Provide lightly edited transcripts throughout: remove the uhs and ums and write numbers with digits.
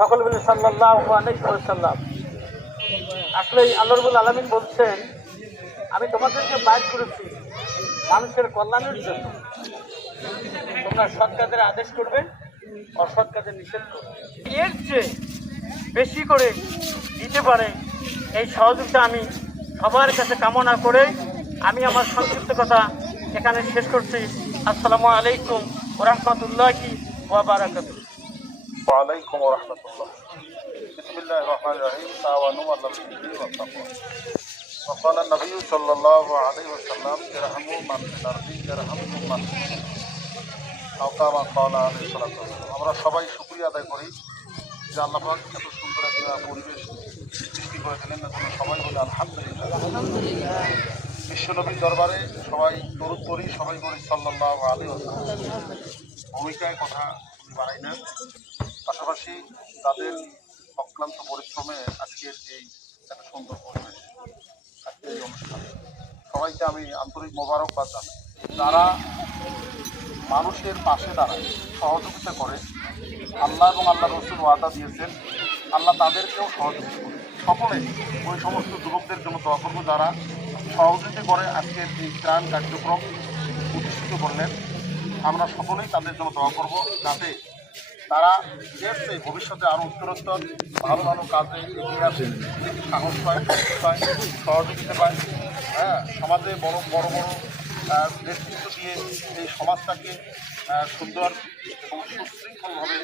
সকল বলে সাল্লাল্লাহু আলাইহি ওয়াসাল্লাম। আসলে আল্লাহ রাব্বুল আলামিন বলছেন, আমি তোমাদেরকে বাইর করেছি মানুষের কল্যাণের জন্য। তোমরা সৎ কাজের আদেশ করবে, অসৎ কাজের নিষেধ করবে। এর চেয়ে বেশি করে দিতে পারে এই সহযোগিতা আমি সবার কাছে কামনা করে আমি আমার সংক্ষিপ্ত কথা এখানে শেষ করছি। আসসালামু আলাইকুম ওয়া রাহমাতুল্লাহি ওয়া বারাকাতুহু। ওয়ালাইকুম ওয়া রাহমাতুল্লাহ। বিসমিল্লাহির রহমানির রহিম। তাওয়ানু আলাল বিররি ওয়াত তাকওয়া। ওয়া ক্বালা নবী সাল্লাল্লাহু আলাইহি ওয়াসাল্লাম, ইরহামু মান ফিল আরদি ইয়ারহামকুম মান ফিস সামা। আও কামা ক্বালা আলাইহিস সালাতু ওয়াস সালাম। আমরা সবাই শুকরিয়া আদায় করি যে আল্লাহ পাক এত সুন্দর একটা পরিবেশ সৃষ্টি করে দিলেন। সবাই বলে আলহামদুলিল্লাহ। বিশ্বনবীর দরবারে সবাই দরুদ পড়ি, সবাই বলি সাল্লাল্লাহু আলাইহি ওয়াসাল্লাম। ভূমিকায় কথা বাড়াই না। পাশাপাশি তাদের অক্লান্ত পরিশ্রমে আজকের এই একটা সুন্দর পরিবেশ, আজকের এই অনুষ্ঠান, সবাইকে আমি আন্তরিক মোবারকবাদ জানাই। যারা মানুষের পাশে দাঁড়ায়, সহযোগিতা করে, আল্লাহ এবং আল্লাহ রসুল ওয়াদা দিয়েছেন আল্লাহ তাদেরকেও সহযোগিতা করে। সকলে ওই সমস্ত যুবকদের জন্য দোয়া করবো যারা সহযোগিতা করে আজকের এই ত্রাণ কার্যক্রম প্রতিষ্ঠিত করলেন। আমরা সকলেই তাদের জন্য দোয়া করব যাতে তারা এসে ভবিষ্যতে আরও উত্তরোত্তর ভালো ভালো কাজে এগিয়ে আসে, সাহস পায়, সহযোগিতা পায়। সমাজে বড় বড় বড় নেতৃত্ব দিয়ে এই সমাজটাকে সুন্দর এবং সুশৃঙ্খলভাবে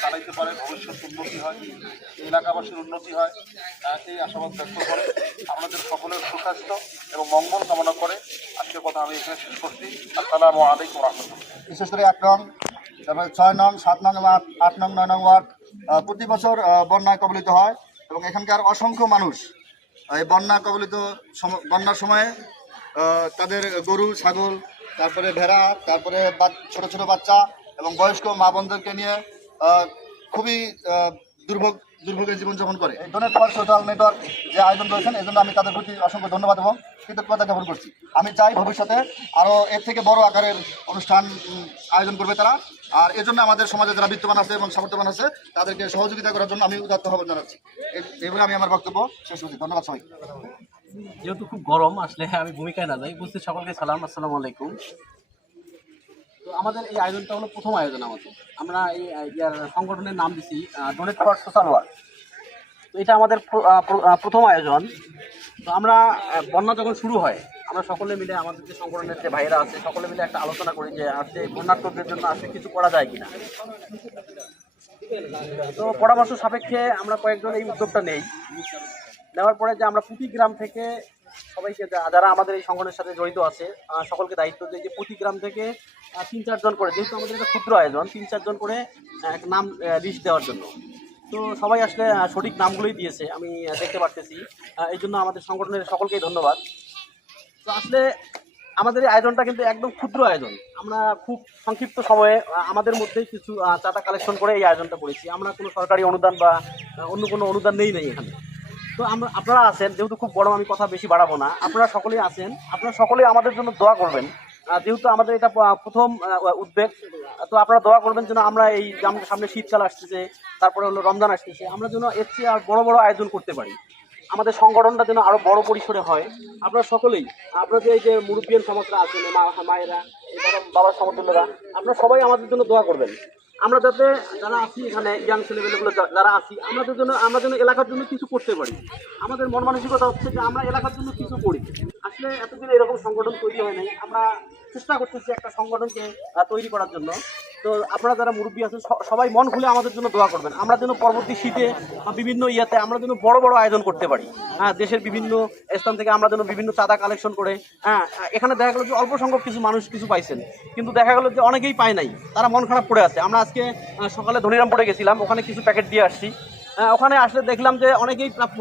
চালাইতে পারে, ভবিষ্যৎ উন্নতি হয়, এলাকাবাসীর উন্নতি হয়, এই আশাবাদ ব্যক্ত করে আমাদের সকলের সুস্বাস্থ্য এবং মঙ্গল কামনা করে আজকের কথা আমি এখানে শেষ করছি। আসসালামু আলাইকুম রাহমাতুল্লাহ। বিশেষ করে 1 নং, তারপরে 6 নং, 7 নং এবং 8 নং, 9 নং ওয়ার্ড প্রতি বছর বন্যায় কবলিত হয় এবং এখানকার অসংখ্য মানুষ এই বন্যা কবলিত বন্যার সময়ে তাদের গরু, ছাগল, তারপরে ভেড়া, তারপরে ছোট ছোট বাচ্চা এবং বয়স্ক মা বোনদেরকে নিয়ে খুবই দুর্ভোগে জীবনযাপন করে। এই ডোনেট ফর সোশ্যাল নেটওয়ার্ক যে আয়োজন করেছেন, এই জন্য আমি তাদের প্রতি অসংখ্য ধন্যবাদ এবং কৃতজ্ঞতা জ্ঞাপন করছি। আমি চাই ভবিষ্যতে আরও এর থেকে বড় আকারের অনুষ্ঠান আয়োজন করবে তারা। আর এজন্য আমাদের সমাজে যারা বিত্তবান আছে এবং সামর্থ্যবান আছে তাদেরকে সহযোগিতা করার জন্য আমি উদাত্ত আহ্বান জানাচ্ছি। এইভাবে আমি আমার বক্তব্য শেষ করছি। ধন্যবাদ সবাই। যেহেতু খুব গরম, আসলে আমি ভূমিকায় না যাই। বুঝতে সকলকে সালাম, আসসালামু আলাইকুম। তো আমাদের এই আয়োজনটা হলো প্রথম আয়োজন আমাদের। আমরা এই সংগঠনের নাম দিছি ডোনেট ফর সোশ্যাল ওয়ার্ক। তো এটা আমাদের প্রথম আয়োজন। তো আমরা বন্যা যখন শুরু হয় আমরা সকলে মিলে, আমাদের যে সংগঠনের যে ভাইয়েরা আছে সকলে মিলে একটা আলোচনা করি যে আসলে বন্যার্থদের জন্য আসলে কিছু করা যায় কিনা। তো পরামর্শ সাপেক্ষে আমরা কয়েকজন এই উদ্যোগটা নেওয়ার পরে যে আমরা প্রতি গ্রাম থেকে সবাইকে, যারা আমাদের এই সংগঠনের সাথে জড়িত আছে সকলকে দায়িত্ব দিই যে প্রতি গ্রাম থেকে 3-4 জন করে, যেহেতু আমাদের একটা ক্ষুদ্র আয়োজন, 3-4 জন করে একটা নাম লিস্ট দেওয়ার জন্য। তো সবাই আসলে সঠিক নামগুলোই দিয়েছে, আমি দেখতে পারতেছি। এই জন্য আমাদের সংগঠনের সকলকেই ধন্যবাদ। তো আসলে আমাদের এই আয়োজনটা কিন্তু একদম ক্ষুদ্র আয়োজন। আমরা খুব সংক্ষিপ্ত সময়ে আমাদের মধ্যেই কিছু চাঁদা কালেকশন করে এই আয়োজনটা করেছি। আমরা কোনো সরকারি অনুদান বা অন্য কোনো অনুদান নেই এখানে। তো আপনারা আছেন, যেহেতু খুব বড় আমি কথা বেশি বাড়াবো না, আপনারা সকলেই আছেন, আপনারা সকলেই আমাদের জন্য দোয়া করবেন। যেহেতু আমাদের এটা প্রথম উদ্যোগ, তো আপনারা দোয়া করবেন যেন আমরা এই সামনে শীতকাল আসতেছে, তারপরে হলো রমজান আসতেছে, আমরা যেন এর চেয়ে আর বড় বড় আয়োজন করতে পারি, আমাদের সংগঠনটা যেন আরো বড় পরিসরে হয়। আপনারা সকলেই, আপনাদের এই যে মুরব্বিয়ান সমাজরা আছেন, মায়েরা, বাবার সমতুল্যরা, আপনারা সবাই আমাদের জন্য দোয়া করবেন। আমরা যাতে যারা আছি এখানে, ইয়াং ছেলেমেয়েগুলো যারা আছি, আমরা যেন এলাকার জন্য কিছু করতে পারি। আমাদের মন মানসিকতা হচ্ছে যে আমরা এলাকার জন্য কিছু করি। আসলে এতদিন এরকম সংগঠন তৈরি হয় নাই, আমরা চেষ্টা করতেছি একটা সংগঠনকে তৈরি করার জন্য। তো আপনারা যারা মুরব্বী আছেন সবাই মন খুলে আমাদের জন্য দোয়া করবেন, আমরা যেন পরবর্তী শীতে বিভিন্ন ইয়াতে আমরা যেন বড় বড় আয়োজন করতে পারি। দেশের বিভিন্ন স্থান থেকে আমরা যেন বিভিন্ন চাঁদা কালেকশন করে, এখানে দেখা গেল যে অল্প সংখ্যক কিছু মানুষ কিছু পাইছেন, কিন্তু দেখা গেল যে অনেকেই পায় নাই, তারা মন খারাপ পড়ে আছে। আমরা আজকে সকালে ধনিরামপুরে গেছিলাম, ওখানে কিছু প্যাকেট দিয়ে আসছি। ওখানে আসলে দেখলাম যে অনেকেই প্রাপ্য,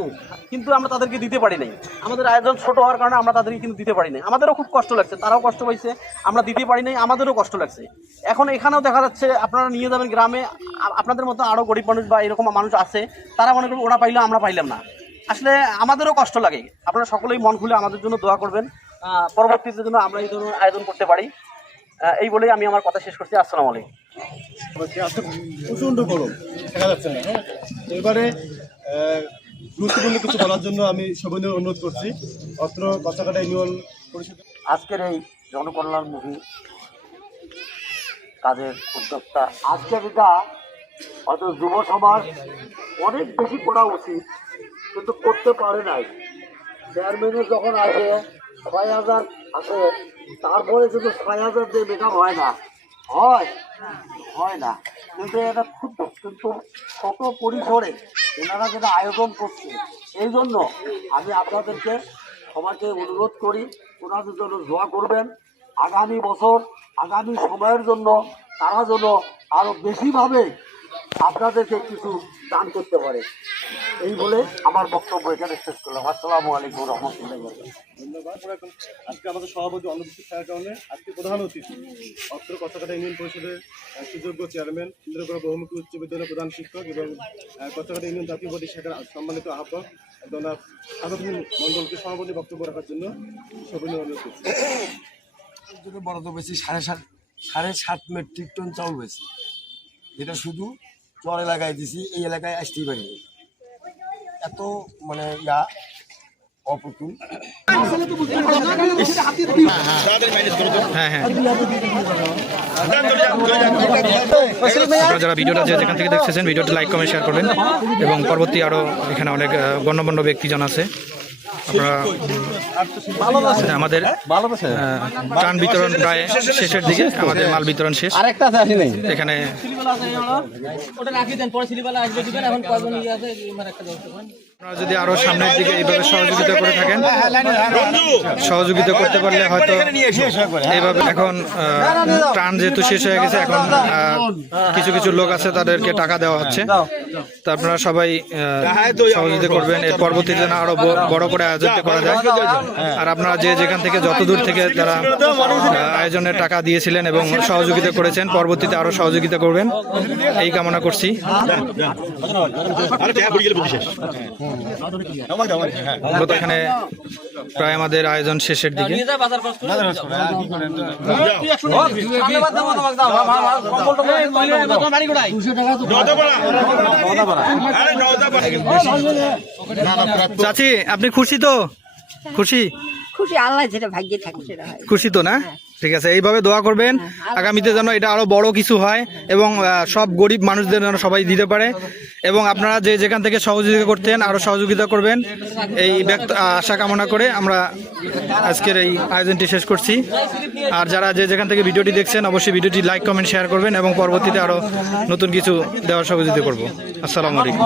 কিন্তু আমরা তাদেরকে দিতে পারি নাই। আমাদের আয়োজন ছোট হওয়ার কারণে আমরা তাদেরকে কিন্তু দিতে পারি নাই। আমাদেরও খুব কষ্ট লাগছে, তারাও কষ্ট পাইছে, আমরা দিতে পারি নাই, আমাদেরও কষ্ট লাগছে। এখন এখানেও দেখা যাচ্ছে আপনারা নিয়ে যাবেন গ্রামে, আপনাদের মতো আরও গরিব মানুষ বা এরকম মানুষ আছে, তারা মনে করবেন ওরা পাইলো আমরা পাইলাম না। আসলে আমাদেরও কষ্ট লাগে। আপনারা সকলেই মন খুলে আমাদের জন্য দোয়া করবেন, পরবর্তীতে জন্য আমরা এই ধরনের আয়োজন করতে পারি। এই বলেই আমি আমার কথা শেষ করছি। আসসালামু আলাইকুম। আজকে প্রচন্ড গরম, দেখা যাচ্ছে না। হ্যাঁ, তো এবারে গুরুত্বপূর্ণ কিছু বলার জন্য আমি সবাই অনুরোধ করছি অত্র কচাকাটা ইউনিয়ন পরিষদ। আজকের এই জনকল্যাণমুখী কাজের উদ্যোক্তা আজকের এটা হয়তো যুব সমাজ অনেক বেশি করা উচিত, কিন্তু করতে পারে নাই। চেয়ারম্যানের যখন আসে ৬,০০০ আসে, তারপরে কিন্তু ৬,০০০ দিয়ে মেকআপ হয় না, হয় না। কিন্তু এটা খুব কিন্তু ছোট পরিসরে এনারা যেটা আয়োজন করছে, এই জন্য আমি আপনাদেরকে সবাইকে অনুরোধ করি ওনাদের জন্য দোয়া করবেন। আগামী বছর আগামী সময়ের জন্য তারা যেন আরো বেশিভাবে আপনাদেরকে কিছু দান করতে পারে। এই বলে আমার বক্তব্য এখানে শেষ করলাম। আসসালামু আলাইকুম রহমতুল্লাহ। ধন্যবাদ। আজকে আমাদের সভাপতি অনুপস্থিত থাকার কারণে আজকে প্রধান অতিথি অত্র কচাকাটা ইউনিয়ন পরিষদের সুযোগ্য চেয়ারম্যান, ইন্দ্রকড়া বহুমুখী উচ্চ বিদ্যালয়ের প্রধান শিক্ষক এবং কচাকাটা ইউনিয়ন জাতীয় পার্টি শাখার সম্মানিত আহ্বায়ক জনাব সাধারণ মণ্ডলকে সভাপতি বক্তব্য রাখার জন্য সবাই অনুরোধ করছি। বরাদ্দ পেয়েছি 7.5 মেট্রিক টন চাউল পেয়েছি, যেটা শুধু চর এলাকায় দিছি, এই এলাকায় আসতেই পারিনি। এত মানে অপ্রতুল। আপনারা যারা ভিডিওটা যেখান থেকে দেখতেছেন ভিডিওটা লাইক কমেন্ট শেয়ার করবেন এবং পরবর্তী আরও এখানে অনেক গণ্যমান্য ব্যক্তিজন আছে। আপনারা আমাদের ত্রাণ বিতরণ প্রায় শেষের দিকে, আমাদের মাল বিতরণ শেষ। এখানে আপনারা যদি আরো সামনের দিকে এইভাবে সহযোগিতা করে থাকেন, সহযোগিতা করতে পারলে হয়তো এইভাবে এখন ত্রাণ যেহেতু শেষ হয়ে গেছে, এখন কিছু কিছু লোক আছে তাদেরকে টাকা দেওয়া হচ্ছে। তো আপনারা সবাই সহযোগিতা করবেন, এর পরবর্তীতে যেন আরো বড় করে আয়োজন করা যায়। আর আপনারা যেখান থেকে যত দূর থেকে যারা আয়োজনের টাকা দিয়েছিলেন এবং সহযোগিতা করেছেন, পরবর্তীতে আরো সহযোগিতা করবেন এই কামনা করছি। এখানে প্রায় আমাদের আয়োজন শেষের দিকে। চাচি, আপনি খুশি তো? খুশি আল্লাহ যেটা ভাগ্যে থাকে সেটা হয়। খুশি তো না? ঠিক আছে, এইভাবে দোয়া করবেন আগামীতে যেন এটা আরো বড় কিছু হয় এবং সব গরিব মানুষদের যেন সবাই দিতে পারে। এবং আপনারা যেখান থেকে সহযোগিতা করতেন আরো সহযোগিতা করবেন, এই আশা কামনা করে আমরা আজকের এই আয়োজনটি শেষ করছি। আর যারা যেখান থেকে ভিডিওটি দেখছেন অবশ্যই ভিডিওটি লাইক কমেন্ট শেয়ার করবেন এবং পরবর্তীতে আরো নতুন কিছু দেওয়ার সহযোগিতা করব। আসসালামু আলাইকুম।